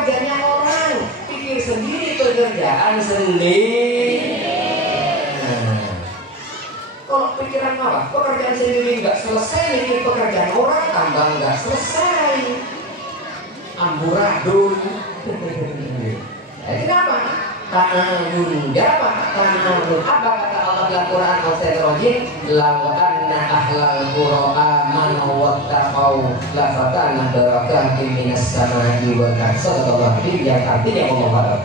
pekerjaannya orang, pikir sendiri pekerjaan sendiri. Kalau pikiran apa? Pekerjaan sendiri nggak selesai, mikir pekerjaan orang tambah nggak selesai. Amburadul. Kenapa? Ta'awun apa? Ta'awun apa kata Allah dalam Quran Al-Fatihah? Law anna ahlal qura amanu wattaqau la fatana barakatin minas samai wal ardi. Sadaqallahu yang artinya Allah.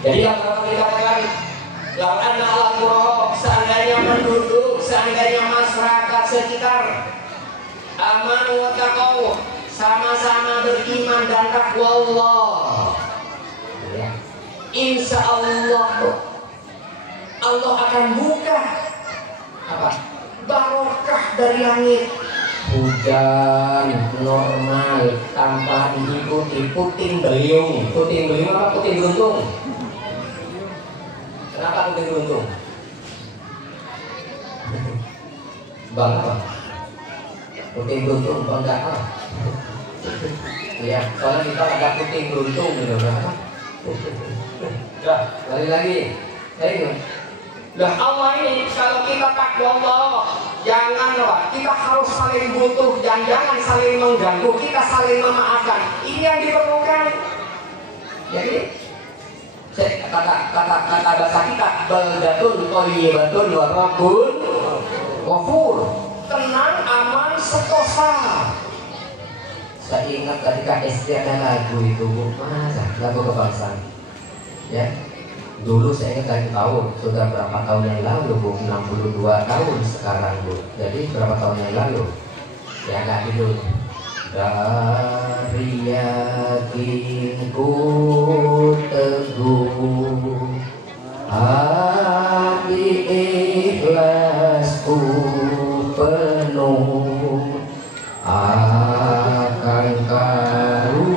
Jadi yang pertama dikatakan law anna ahlal qura, seandainya penduduk, seandainya masyarakat sekitar amanu wattaqau, sama-sama beriman dan takwa Allah. Insya Allah Allah akan buka apa? Barokah dari langit, hujan normal tanpa diikuti puting beliung. Puting beliung apa? Puting beruntung. Kenapa puting beruntung? Bang apa? Puting beruntung bangga apa? Iya, soalnya kita ada puting beruntung gitu kan. Nah, lagi-lagi, lah Allah ini kalau kita takwa Allah, jangan apa? Kita harus saling butuh dan jangan saling mengganggu. Kita saling memaafkan. Ini yang diperlukan. Jadi, kata bahasa kita, baldatun thayyibatun wa rabbun ghafur. Tenang, aman, sentosa. Saya ingat ketika SD ada lagu itu, masa lagu kebangsaan. Ya, dulu saya ingat dari tahun, sudah berapa tahun yang lalu Bu, 62 tahun sekarang Bu. Jadi berapa tahun yang lalu? Ya nggak gitu. Dari yakinku teguh, hati ikhlasku penuh, akan karuniamu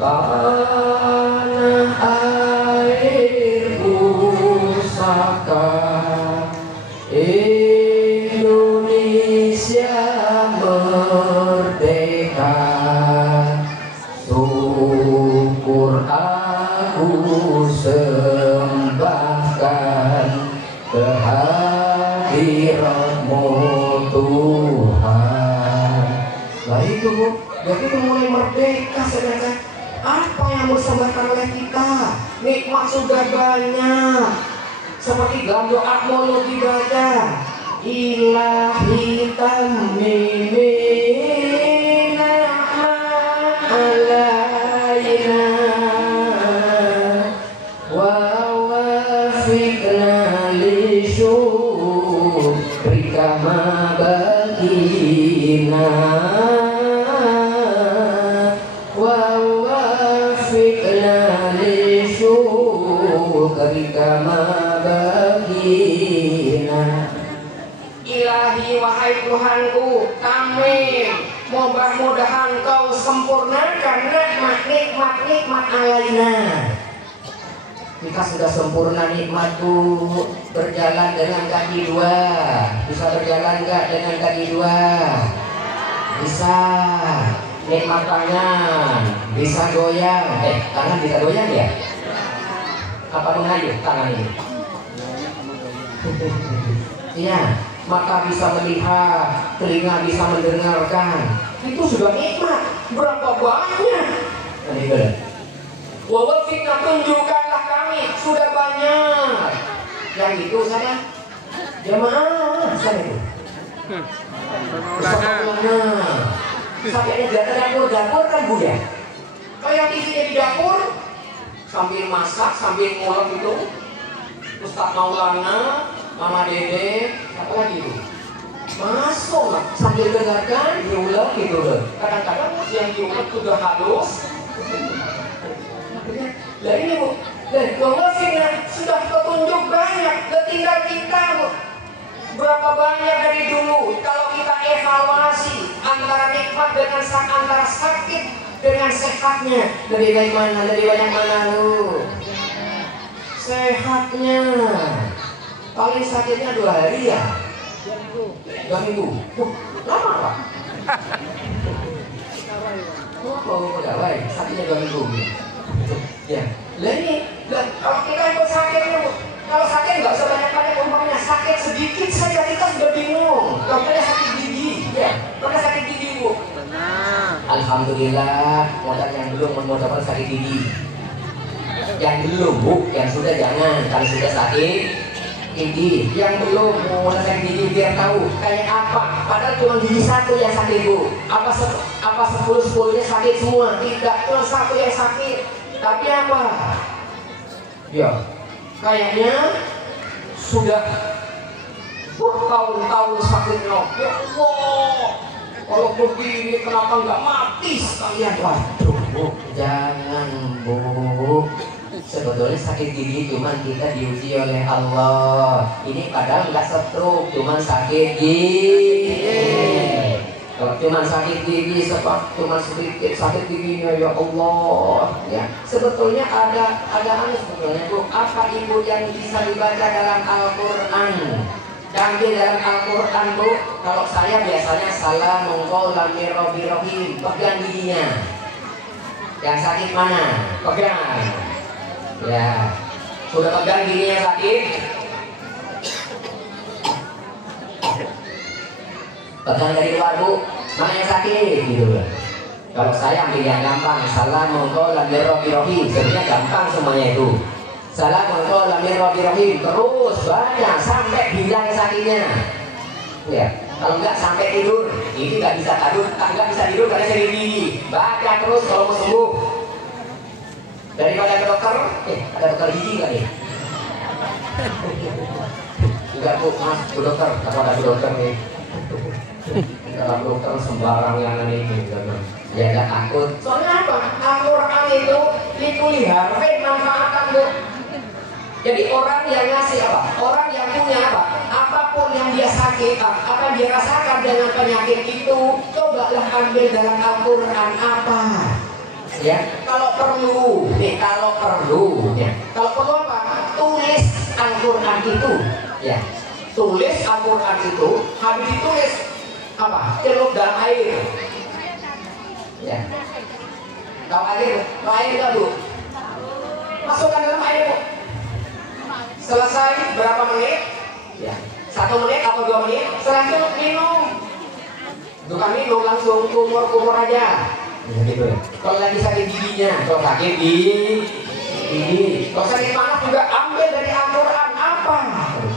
tanah air pusaka Indonesia merdeka. Syukur aku sembahkan kehadiratmu Tuhan. Nah itu Bu, jadi mulai merdeka sebenarnya. Apa yang bersembahkan oleh kita? Nikmat sudah banyak. Seperti dalam doa mulut dibaca, Ilahi tammimi ni'mat alaina wa wafiqna li syukrika ma bagina Ilahi wahai Tuhanku, kami mudah-mudahan kau sempurnakan nikmat alaina. Jika sudah sempurna nikmatku, berjalan dengan kaki dua. Bisa berjalan enggak dengan kaki dua? Bisa. Nikmat tangan, bisa goyang. Tangan bisa goyang ya? Apa mengayuh tangan ini? Iya, mata bisa melihat, telinga bisa mendengarkan. Itu sudah nikmat. Berapa banyak? Wawafina, tunjukkanlah kami, sudah banyak. Yang itu saya jamaah saya itu. Sampai ada dapur kan Bu ya? Kayak isinya di dapur, sambil masak, sambil ngulek itu. Ustaz Maulana, Mama Dede, apa lagi itu? Masuk lah, sambil dengarkan, diulek gitu loh. Kadang-kadang yang diulek sudah halus. Lah ini Bu, sudah petunjuk banyak, tinggal kita Bu. Berapa banyak dari dulu kalau kita evaluasi antara nikmat dengan antara sakit dengan sehatnya, lebih baik mana, lebih banyak mana lu? Sehatnya. Paling sakitnya 2 hari ya? 2 minggu. Lama Pak. Oh, pegawai, sakitnya 2 minggu. Ya, lah ini, kalau kita ikut sakit, kalau sakit nggak usah banyak-banyak umpamanya, sakit sedikit saja kita sudah bingung. Contohnya sakit gigi, ya, pernah sakit gigi bu? Pernah. Alhamdulillah, modal yang belum mau dapat sakit gigi. Yang belum bu, yang sudah jangan. Kalau sudah sakit gigi, yang belum mau sakit gigi biar tahu kayak apa. Padahal cuma gigi satu yang sakit bu. Apa 10-10-nya sakit semua? Tidak, cuma satu yang sakit. Tapi apa? Ya, kayaknya sudah bertahun-tahun sakitnya. Ya Allah, kalau begini kenapa nggak mati sekalian? Waduh bu, jangan bu. Sebetulnya sakit gigi cuman kita diuji oleh Allah. Ini padahal nggak stroke, cuman sakit gigi. Kalau cuman sakit gigi, cuman sedikit sakit giginya, ya Allah. Ya, sebetulnya ada aneh sebetulnya bu. Apa ibu yang bisa dibaca dalam Al-Quran? Canggih dalam Al-Quran bu. Kalau saya biasanya salah mongkol lamir robi rohim, pegang giginya. Yang sakit mana? Pegang. Ya, sudah pegang giginya sakit, pegang dari luar bu, mana yang sakit gitu. Kalau saya ambil yang gampang, salah mongko lamir robi rohim, sebenarnya gampang semuanya itu. Salah mongko lamir robi rohim, terus banyak sampai bilang sakitnya. Ya, kalau enggak sampai tidur, ini nggak bisa tidur, nggak bisa tidur karena sakit gigi. Baca terus kalau mau sembuh. Daripada ke dokter, ada dokter gigi nggak nih? Enggak bu, mas, bu dokter, kalau ada bu dokter nih. Kalau dokter sembarang yang ini, ya nggak takut. Soalnya apa? Al-Quran itu dipelihara, manfaatkan bu. Jadi orang yang ngasih apa? Orang yang punya apa? Apapun yang dia sakit, apa yang dia rasakan dengan penyakit itu, cobalah ambil dalam Al-Quran apa? Ya, kalau perlu, kalau perlu apa? Tulis Al-Quran itu, ya, tulis Al-Quran itu, habis ditulis apa? Celup dalam air, ya. Tahu air nggak bu? Masukkan dalam air bu. Selesai berapa menit? Ya, 1 menit atau 2 menit. Setelah itu minum. Bukan minum langsung kumur aja. Gitu. Kalau lagi sakit giginya, kalau sakit gigi, kalau sakit panas juga ambil dari Al-Quran apa?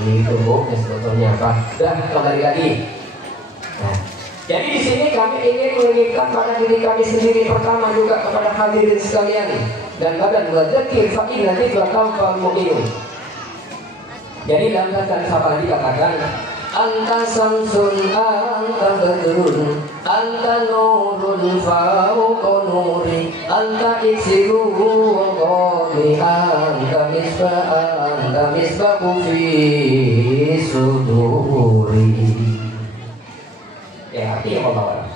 Begitu bu, sebetulnya apa? Dan kembali lagi. Nah, jadi di sini kami ingin mengingatkan pada diri kami sendiri pertama juga kepada hadirin sekalian dan badan wadzakir fa inna dzikra tanfa'ul mu'minin. Jadi dalam bacaan Safari dikatakan anta samsun anta badrun anta nurun fauqa nuri anta iksiru wa qami anta misbahu fi suduri. Ya artinya apa?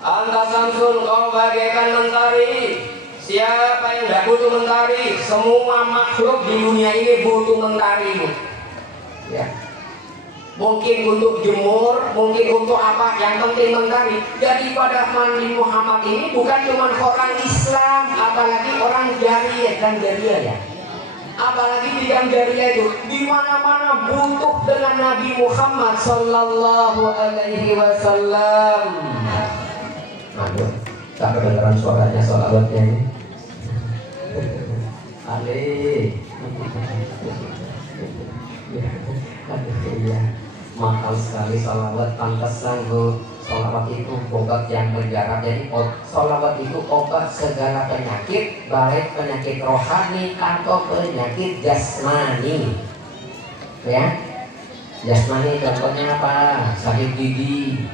Anta samsun, kau bagaikan mentari. Siapa yang tidak butuh mentari? Semua makhluk di dunia ini butuh mentari. Ya. Mungkin untuk jemur, mungkin untuk apa, yang penting mentari. Jadi pada Nabi Muhammad ini bukan cuma orang Islam, apalagi orang Jariyah dan Jariyah ya. Apalagi bidang Jariyah itu di mana-mana butuh dengan Nabi Muhammad Sallallahu Alaihi Wasallam. Aduh, tak kedengaran suaranya sholawatnya ini. Ali, ya, mahal sekali sholawat. Pantesan bu, sholawat itu obat yang menjarah. Jadi sholawat itu obat segala penyakit, baik penyakit rohani atau penyakit jasmani. Ya, jasmani contohnya apa? Sakit gigi.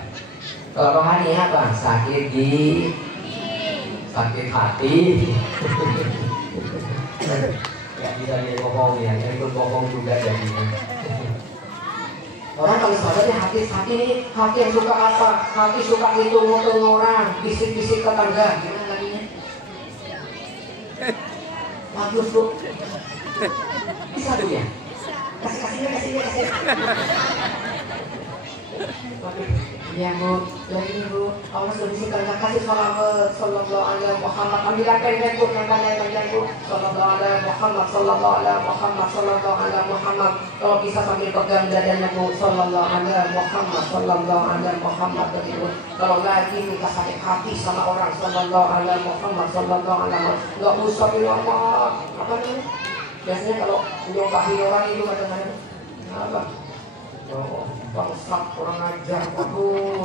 Kalau rohani apa? Sakit gigi, sakit hati. Ya bisa dibohong ya, ikut bohong juga jadinya. Orang kalau sebenarnya hati yang suka apa? Hati suka hitung-hitung orang, bisik-bisik tetangga, gimana laginya? Bagus bu, bisa tuh ya? Kasih. Ya Bu, dari Bu, Allah sudah bisikan kasih salawat sallallahu alaihi Muhammad. Ambilkan pendek Bu, yang panjang Bu. Sallallahu alaihi Muhammad, sallallahu alaihi Muhammad, sallallahu alaihi Muhammad. Kalau bisa sambil pegang dadanya Bu, sallallahu alaihi Muhammad, sallallahu alaihi Muhammad dari Bu. Kalau lagi minta sakit hati sama orang, sallallahu alaihi Muhammad, sallallahu alaihi Muhammad. Enggak usah bilang apa nih? Biasanya kalau nyobahin orang itu kadang-kadang apa? Oh, bangsat, kurang ajar, waduh.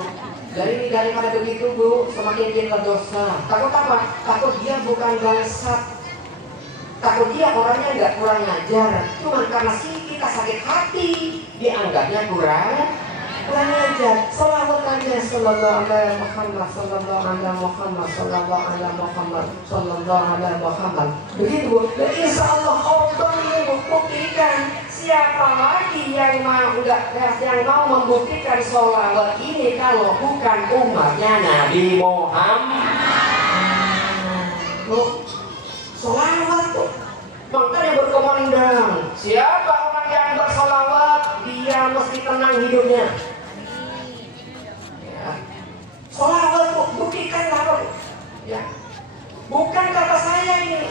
Daripada begitu Bu, semakin kita dosa. Takut apa? Takut dia bukan bangsat, takut dia orangnya nggak kurang ajar. Cuma karena kita sakit hati, dianggapnya kurang ajar. Salawat aja sallallahu alaihi Muhammad, sallallahu alaihi Muhammad, sallallahu alaihi Muhammad, sallallahu alaihi Muhammad. Begitu Bu. Dan insya Allah Allah buktikan. Siapa lagi yang mau membuktikan sholawat ini kalau bukan umatnya Nabi Muhammad? Sholawat tuh makanya berkomandang. Siapa orang yang bersolawat, dia mesti tenang hidupnya. Ya. Sholawat tuh buktikan apa? Ya. Bukan kata saya ini.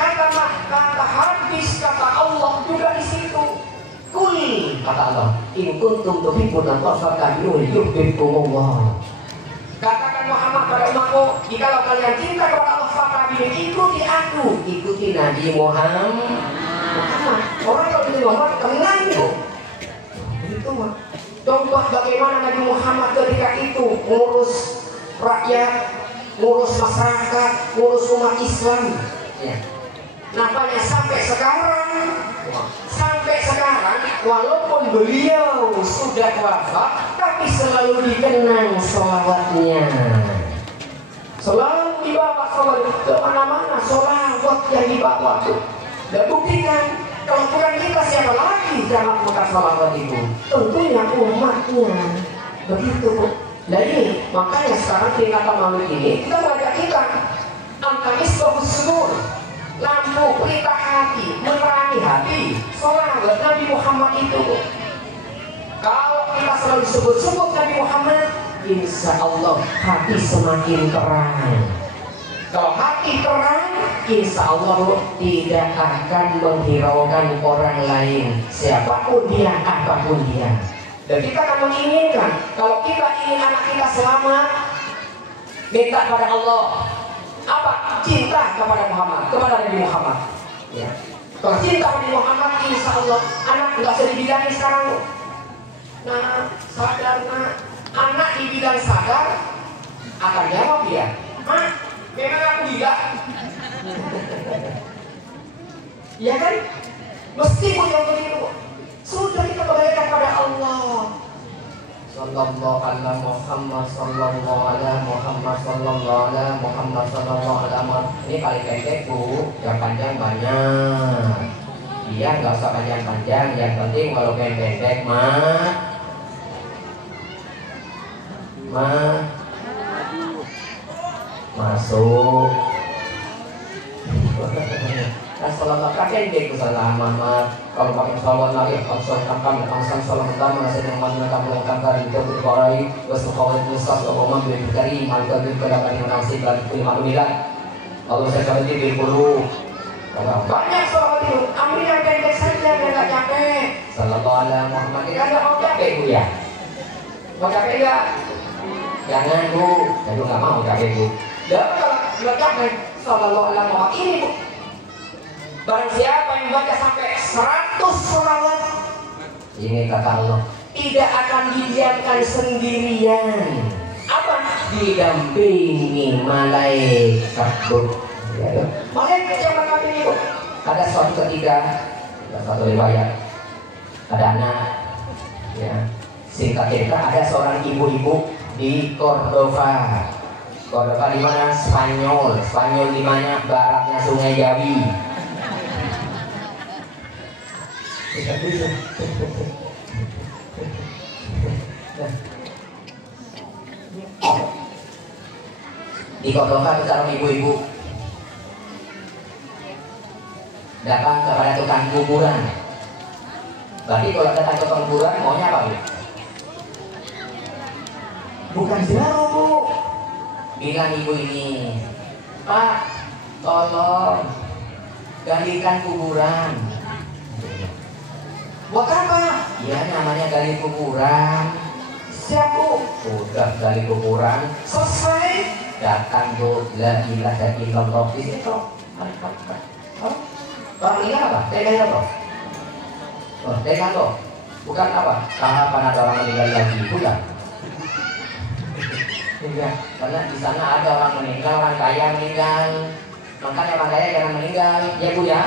Kata hadis, kata Allah juga di situ. Kul, kata Allah, in kuntum tuhibbuna Allah fattabi'uni yuhibbukumullah. Katakan Muhammad pada umatku, jikalau kalian cinta kepada Allah fattabi'uni, ikuti aku, ikuti Nabi Muhammad. Orang kalau itu Muhammad tenang itu. Itu mah. Contoh bagaimana Nabi Muhammad ketika itu ngurus rakyat, ngurus masyarakat, ngurus umat Islam. Ya. Nampaknya sampai sekarang walaupun beliau sudah wafat, tapi selalu dikenang sholawatnya, selalu dibawa sholawat ke mana-mana, sholawat yang dibawa tuh. Dan buktikan kalau bukan kita siapa lagi jangan bukan sholawat itu, tentunya umatnya. Begitu Bu. Jadi makanya sekarang tingkat maulid ini kita baca kita antamis bahusur, lampu pelita hati, menerangi hati. Sholawat Nabi Muhammad itu. Kalau kita selalu sebut-sebut Nabi Muhammad, insya Allah hati semakin terang. Kalau hati terang, insya Allah tidak akan menghiraukan orang lain, siapapun dia, apapun dia. Dan kita akan menginginkan, kalau kita ingin anak kita selamat, minta pada Allah apa? Cinta kepada Muhammad, kepada Nabi Muhammad. Ya. Kalau cinta Nabi Muhammad, insya Allah anak nggak usah dibilangin sekarang. Nah, sadar nak, anak dibilang sadar akan jawab dia, "Mak, memang aku gila." Ya kan? Mesti punya begitu. Sudah kita kembalikan pada Allah. Sallallahu alaihi Muhammad, sallallahu alaihi Muhammad, sallallahu alaihi Muhammad, sallallahu alaihi Muhammad. Ini paling pendek Bu, yang panjang banyak. Iya nggak usah panjang-panjang, yang penting kalau pendek masuk. Assalamualaikum kakek salam Muhammad. Kalau pakai salawat lagi, kalau kami langsung salam pertama nasi yang mana kamu langkah itu berbarai wasukawat musas obama berdikari malaikat berdapat yang nasib dan kulimilan. Lalu saya kali ini 20. Banyak salawat itu. Ambil yang pendek saja biar nggak capek. Sallallahu alaihi Muhammad. Kita nggak mau capek Bu ya? Mau capek nggak? Jangan Bu. Saya juga nggak mau capek Bu. Dan kalau nggak capek, sallallahu alaihi Muhammad ini Bu. Barang siapa yang baca sampai 100 sholawat, ini kata Allah, tidak akan dibiarkan sendirian. Apa? Didampingi malaikat. Malaikat yang mendampingi. Ada suatu ketika, ada satu riwayat, ada anak, ya, singkat cerita, ada seorang ibu-ibu di Cordova. Cordova di mana? Spanyol. Spanyol di mana? Baratnya Sungai Jawi. Di Cordova itu seorang ibu-ibu datang kepada tukang kuburan. Berarti kalau datang ke tukang kuburan maunya apa Bu? bukan ziarah Bu. Bilang ibu ini, Pak, tolong galikan kuburan. Buat apa? Ya namanya gali kuburan. Siap Bu. Sudah gali kuburan, selesai. Datang Bu, la ilaha illallah di situ. Orang meninggal apa? Tegang apa? Oh, tegang apa? Bukan apa? Kapan ada orang meninggal lagi? Bukan. Iya, karena di sana ada orang meninggal, orang kaya meninggal. Makanya orang kaya jangan meninggal, ya Bu ya.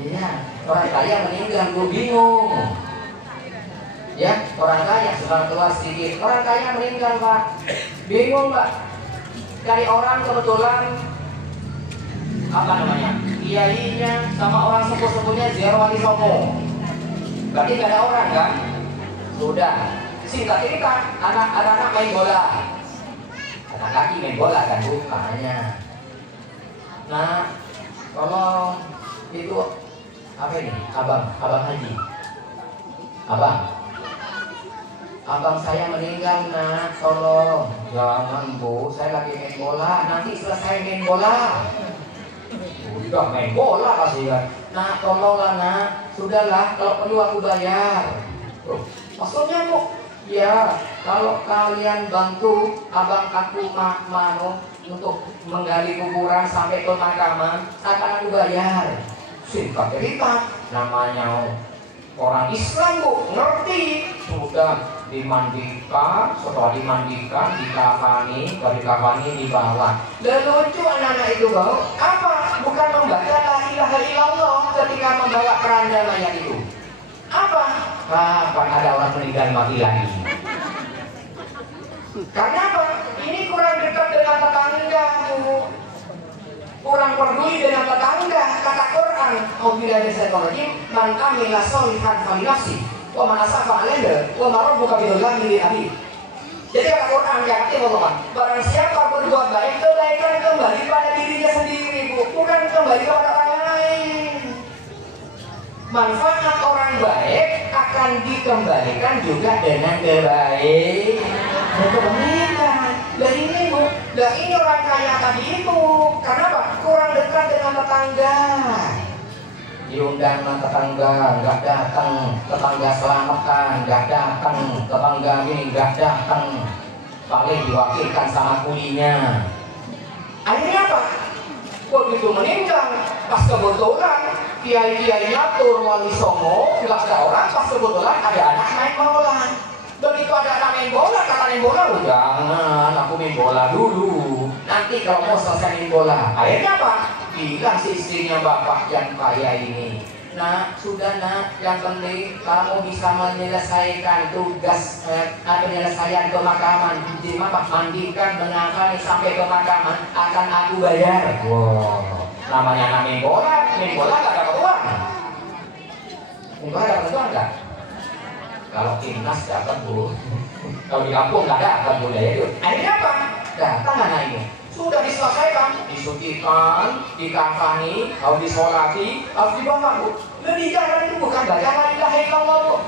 Iya, orang kaya meninggal, Bu bingung. Ya, orang kaya sedang keluar sedikit. Orang kaya meninggal Pak, bingung Pak. Dari orang kebetulan apa namanya? Kiainya sama orang sepuh-sepuhnya ziarah Wali Songo. Berarti gak ada orang kan? Sudah. Singkat cerita, anak-anak main bola. Anak kaki main bola kan Bu, makanya. Nah, kalau itu apa ini? Abang Haji. Abang saya meninggal nak, tolong. Jangan Bu, saya lagi main bola. Nanti selesai main bola. Udah main bola kasihan. Nah, tolonglah nak. Sudahlah, kalau perlu aku bayar. Maksudnya Bu? Ya, kalau kalian bantu abang aku untuk menggali kuburan sampai ke pemakaman, akan aku bayar. Singkat cerita, namanya orang Islam Bu, ngerti. Sudah dimandikan, setelah dimandikan, dikafani, dibawa. Dan lucu anak-anak itu bau, apa? Bukan membaca la ilaha illallah ketika membawa keranda mayat itu. Apa? Kapan ada orang meninggal mati lagi? Karena apa? Ini kurang dekat dengan tetangga Bu. Kurang peduli dengan tetangga. Kata Quran, "Auzubillahi minasyaitonir rajim, man amila sholihan falinafsi, wa man asafa alayhi, wa ma rabbuka bidzallami lil abid." Jadi kata Quran yang artinya barang siapa berbuat baik, kebaikan kembali pada dirinya sendiri Bu, bukan kembali kepada orang lain. Manfaat orang baik akan dikembalikan juga dengan kebaikan. Lah ini Bu, lah ini orang kaya tadi itu. Karena apa? Kurang dekat dengan tetangga. Diundang sama tetangga, nggak datang. Tetangga selamatan, nggak datang. Tetangga ini nggak datang. Paling diwakilkan sama kulinya. Akhirnya apa? Begitu meninggal, pas kebetulan kiai ngatur Wali Songo, nggak ada orang, pas kebetulan ada anak main bola. Begitu ada anak main bola, kata main bola, jangan, aku main bola dulu. Nanti kalau mau selesai main bola, akhirnya apa? Bilang si istrinya bapak yang kaya ini, nah sudah nak, yang penting kamu bisa menyelesaikan tugas penyelesaian pemakaman. Jadi mandikan, mengakani sampai pemakaman akan aku bayar. Wow, namanya anak main bola gak dapat uang. Main bola dapat uang gak? Kalau timnas dapat Bu, kalau di kampung gak dapat Bu ya itu. Akhirnya apa? Datang anak ini. Sudah diselesaikan, disuntikan, dikafani, harus disolati, harus dibawa Bu. Di jalan itu bukan baca la ilaha illallah Bu.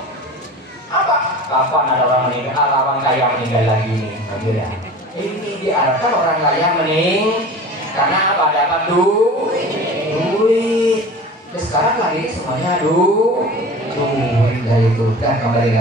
Apa? Kapan ada orang meninggal, orang kaya meninggal lagi ini? Akhirnya ini diarahkan orang kaya karena apa? Dapat duit. Sekarang lagi semuanya duit. Dari itu kan kembali lagi.